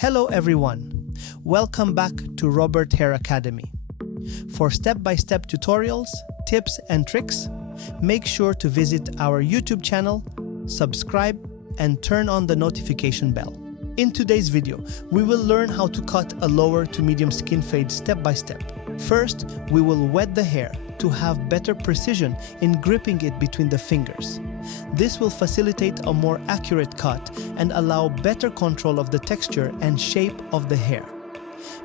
Hello everyone, welcome back to Robert Hair Academy. For step-by-step tutorials, tips and tricks, make sure to visit our YouTube channel, subscribe and turn on the notification bell. In today's video, we will learn how to cut a lower to medium skin fade step by step. First, we will wet the hair to have better precision in gripping it between the fingers. This will facilitate a more accurate cut and allow better control of the texture and shape of the hair.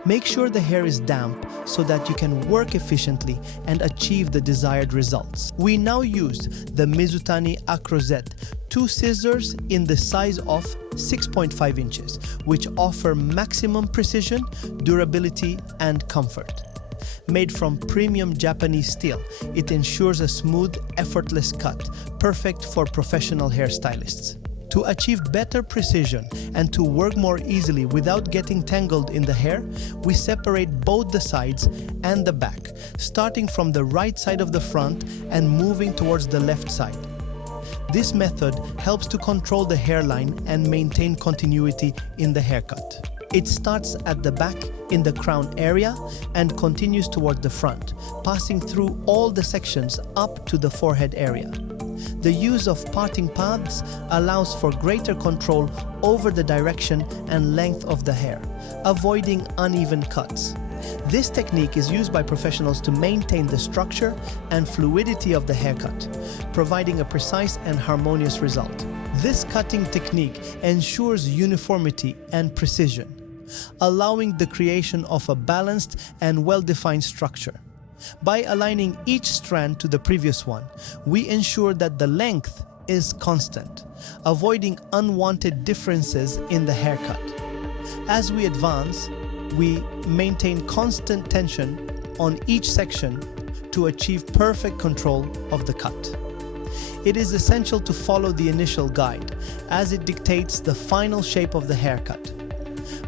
Make sure the hair is damp so that you can work efficiently and achieve the desired results. We now use the Mizutani Acrozet 2 scissors in the size of 6.5 inches, which offer maximum precision, durability, and comfort. Made from premium Japanese steel, it ensures a smooth, effortless cut, perfect for professional hairstylists. To achieve better precision and to work more easily without getting tangled in the hair, we separate both the sides and the back, starting from the right side of the front and moving towards the left side. This method helps to control the hairline and maintain continuity in the haircut. It starts at the back in the crown area and continues toward the front, passing through all the sections up to the forehead area. The use of parting paths allows for greater control over the direction and length of the hair, avoiding uneven cuts. This technique is used by professionals to maintain the structure and fluidity of the haircut, providing a precise and harmonious result. This cutting technique ensures uniformity and precision, allowing the creation of a balanced and well-defined structure. By aligning each strand to the previous one, we ensure that the length is constant, avoiding unwanted differences in the haircut. As we advance, we maintain constant tension on each section to achieve perfect control of the cut. It is essential to follow the initial guide, as it dictates the final shape of the haircut.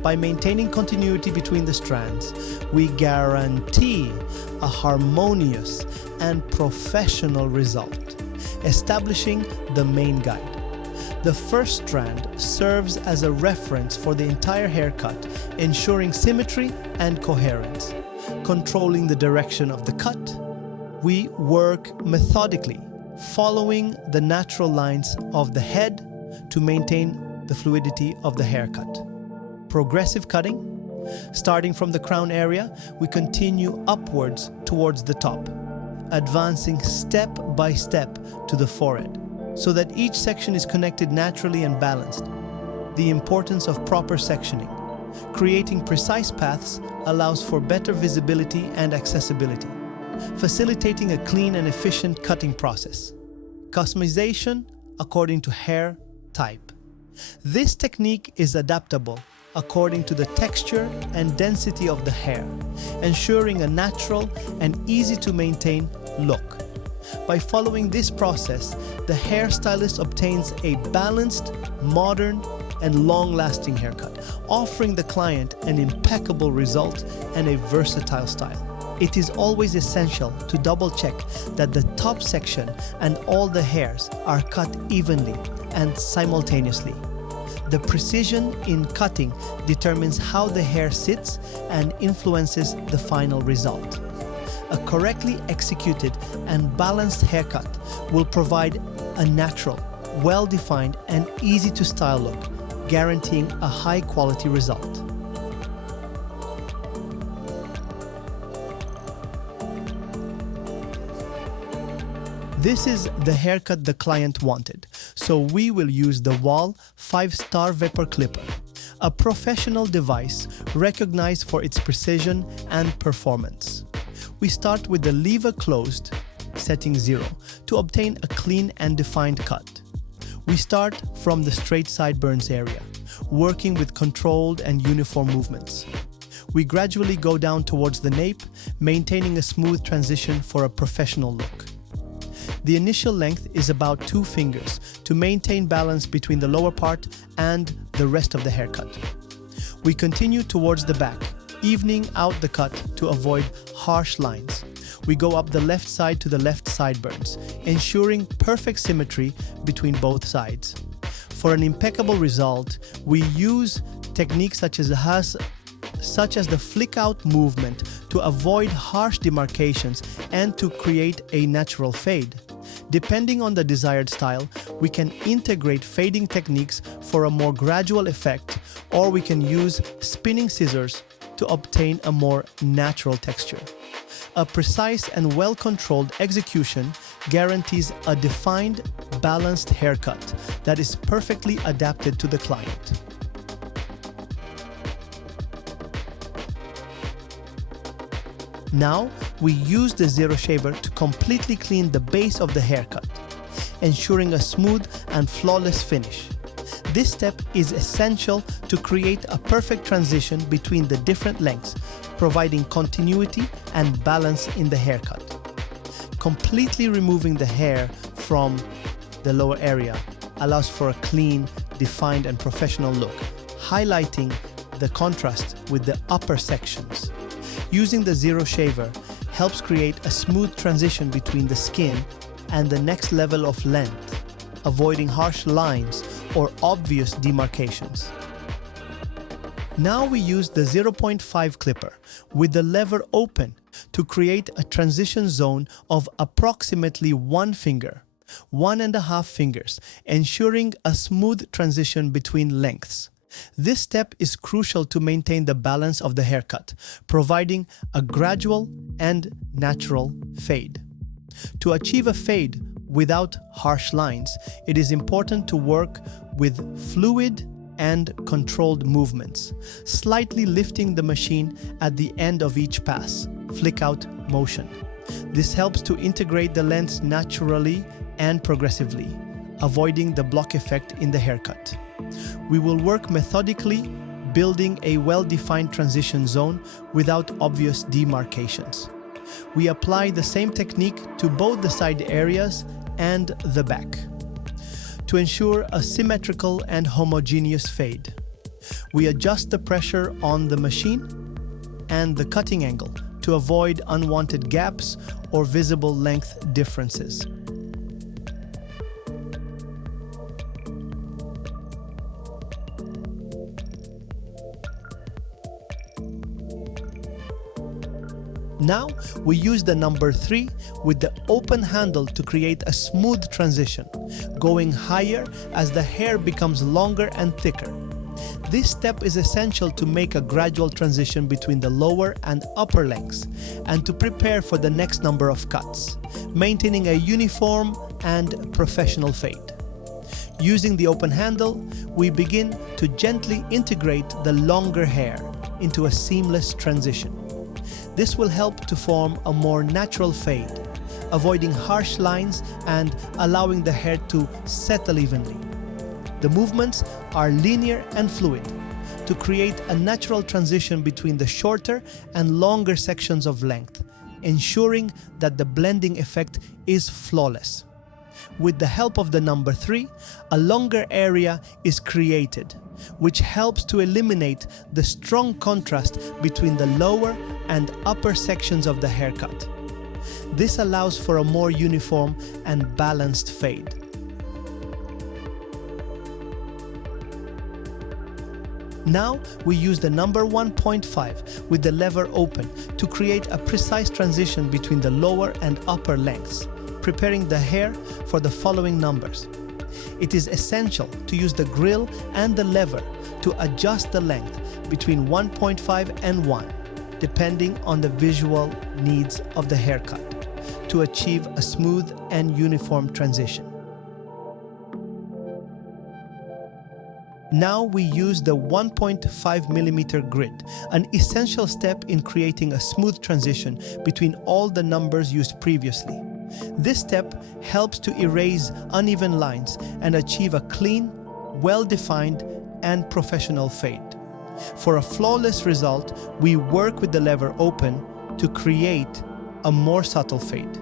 By maintaining continuity between the strands, we guarantee a harmonious and professional result, establishing the main guide. The first strand serves as a reference for the entire haircut, ensuring symmetry and coherence. Controlling the direction of the cut, we work methodically, following the natural lines of the head to maintain the fluidity of the haircut. Progressive cutting. Starting from the crown area, we continue upwards towards the top, advancing step by step to the forehead, so that each section is connected naturally and balanced. The importance of proper sectioning. Creating precise paths allows for better visibility and accessibility, facilitating a clean and efficient cutting process. Customization according to hair type. This technique is adaptable according to the texture and density of the hair, ensuring a natural and easy to maintain look. By following this process, the hairstylist obtains a balanced, modern, and long-lasting haircut, offering the client an impeccable result and a versatile style. It is always essential to double-check that the top section and all the hairs are cut evenly and simultaneously. The precision in cutting determines how the hair sits and influences the final result. A correctly executed and balanced haircut will provide a natural, well-defined, and easy-to-style look, guaranteeing a high-quality result. This is the haircut the client wanted, so we will use the Wall 5-star Vapor Clipper, a professional device recognized for its precision and performance. We start with the lever closed, setting 0, to obtain a clean and defined cut. We start from the straight sideburns area, working with controlled and uniform movements. We gradually go down towards the nape, maintaining a smooth transition for a professional look. The initial length is about 2 fingers to maintain balance between the lower part and the rest of the haircut. We continue towards the back, evening out the cut to avoid harsh lines. We go up the left side to the left sideburns, ensuring perfect symmetry between both sides. For an impeccable result, we use Techniques such as the flick-out movement to avoid harsh demarcations and to create a natural fade. Depending on the desired style, we can integrate fading techniques for a more gradual effect, or we can use spinning scissors to obtain a more natural texture. A precise and well-controlled execution guarantees a defined, balanced haircut that is perfectly adapted to the client. Now, we use the Zero Shaver to completely clean the base of the haircut, ensuring a smooth and flawless finish. This step is essential to create a perfect transition between the different lengths, providing continuity and balance in the haircut. Completely removing the hair from the lower area allows for a clean, defined and professional look, highlighting the contrast with the upper sections. Using the Zero Shaver helps create a smooth transition between the skin and the next level of length, avoiding harsh lines or obvious demarcations. Now we use the 0.5 clipper with the lever open to create a transition zone of approximately 1 finger, 1.5 fingers, ensuring a smooth transition between lengths. This step is crucial to maintain the balance of the haircut, providing a gradual and natural fade. To achieve a fade without harsh lines, it is important to work with fluid and controlled movements, slightly lifting the machine at the end of each pass, flick-out motion. This helps to integrate the lengths naturally and progressively, avoiding the block effect in the haircut. We will work methodically, building a well-defined transition zone without obvious demarcations. We apply the same technique to both the side areas and the back to ensure a symmetrical and homogeneous fade. We adjust the pressure on the machine and the cutting angle to avoid unwanted gaps or visible length differences. Now, we use the number 3 with the open handle to create a smooth transition, going higher as the hair becomes longer and thicker. This step is essential to make a gradual transition between the lower and upper lengths and to prepare for the next number of cuts, maintaining a uniform and professional fade. Using the open handle, we begin to gently integrate the longer hair into a seamless transition. This will help to form a more natural fade, avoiding harsh lines and allowing the hair to settle evenly. The movements are linear and fluid to create a natural transition between the shorter and longer sections of length, ensuring that the blending effect is flawless. With the help of the number 3, a longer area is created, which helps to eliminate the strong contrast between the lower and upper sections of the haircut. This allows for a more uniform and balanced fade. Now we use the number 1.5 with the lever open to create a precise transition between the lower and upper lengths, preparing the hair for the following numbers. It is essential to use the grill and the lever to adjust the length between 1.5 and 1, depending on the visual needs of the haircut, to achieve a smooth and uniform transition. Now we use the 1.5mm grid, an essential step in creating a smooth transition between all the numbers used previously. This step helps to erase uneven lines and achieve a clean, well-defined, and professional fade. For a flawless result, we work with the lever open to create a more subtle fade.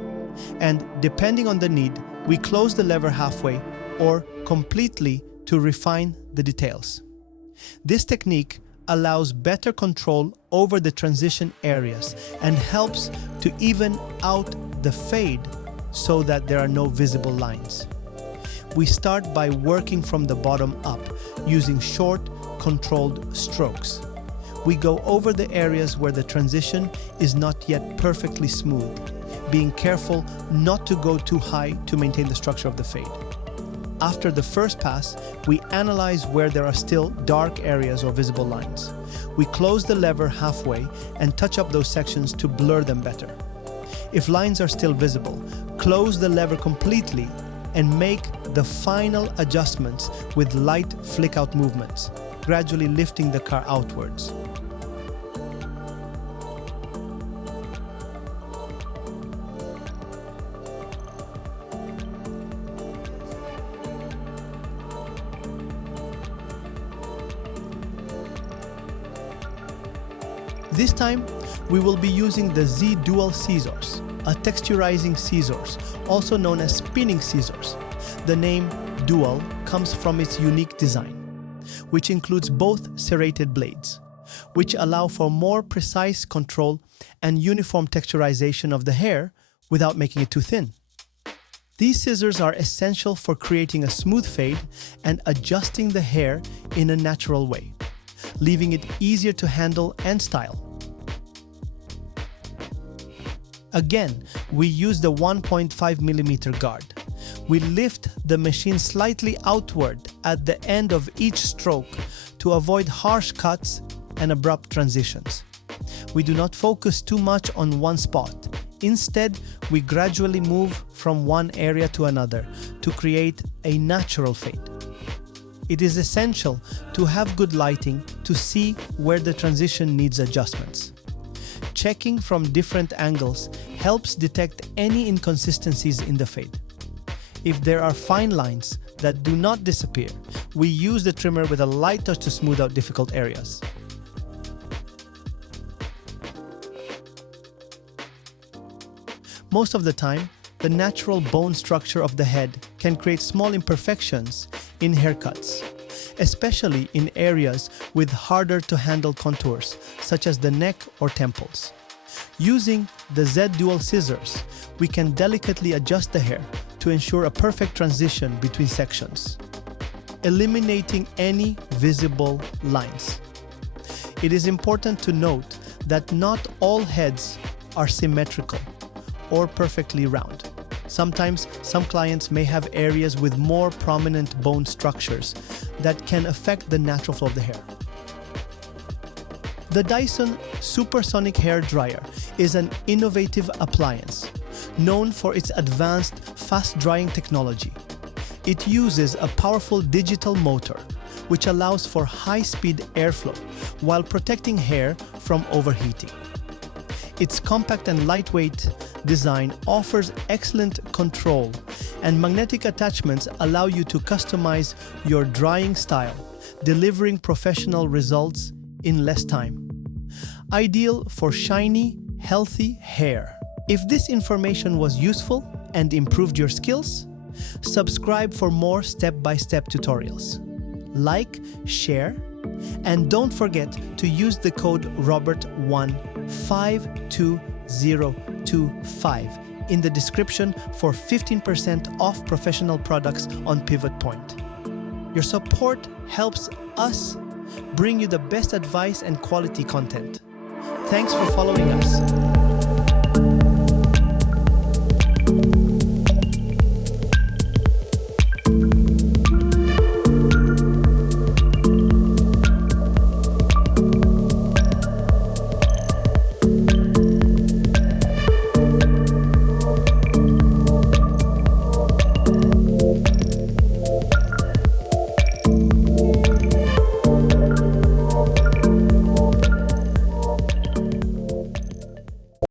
And depending on the need, we close the lever halfway or completely to refine the details. This technique allows better control over the transition areas and helps to even out the fade so that there are no visible lines. We start by working from the bottom up, using short, controlled strokes. We go over the areas where the transition is not yet perfectly smooth, being careful not to go too high to maintain the structure of the fade. After the first pass, we analyze where there are still dark areas or visible lines. We close the lever halfway and touch up those sections to blur them better. If lines are still visible, close the lever completely and make the final adjustments with light flick-out movements, gradually lifting the car outwards. This time, we will be using the Z Dual Scissors, a texturizing scissors, also known as spinning scissors. The name Dual comes from its unique design, which includes both serrated blades, which allow for more precise control and uniform texturization of the hair without making it too thin. These scissors are essential for creating a smooth fade and adjusting the hair in a natural way, leaving it easier to handle and style. Again, we use the 1.5mm guard. We lift the machine slightly outward at the end of each stroke to avoid harsh cuts and abrupt transitions. We do not focus too much on one spot. Instead, we gradually move from one area to another to create a natural fade. It is essential to have good lighting to see where the transition needs adjustments. Checking from different angles helps detect any inconsistencies in the fade. If there are fine lines that do not disappear, we use the trimmer with a light touch to smooth out difficult areas. Most of the time, the natural bone structure of the head can create small imperfections in haircuts, especially in areas with harder to handle contours, such as the neck or temples. Using the Z Dual Scissors, we can delicately adjust the hair to ensure a perfect transition between sections, eliminating any visible lines. It is important to note that not all heads are symmetrical or perfectly round. Sometimes, some clients may have areas with more prominent bone structures that can affect the natural flow of the hair. The Dyson Supersonic Hair Dryer is an innovative appliance known for its advanced fast-drying technology. It uses a powerful digital motor, which allows for high-speed airflow while protecting hair from overheating. Its compact and lightweight design offers excellent control, and magnetic attachments allow you to customize your drying style, delivering professional results in less time. Ideal for shiny, healthy hair. If this information was useful and improved your skills, subscribe for more step-by-step tutorials. Like, share, and don't forget to use the code ROBERT152025 in the description for 15% off professional products on Pivot Point. Your support helps us bring you the best advice and quality content. Thanks for following us.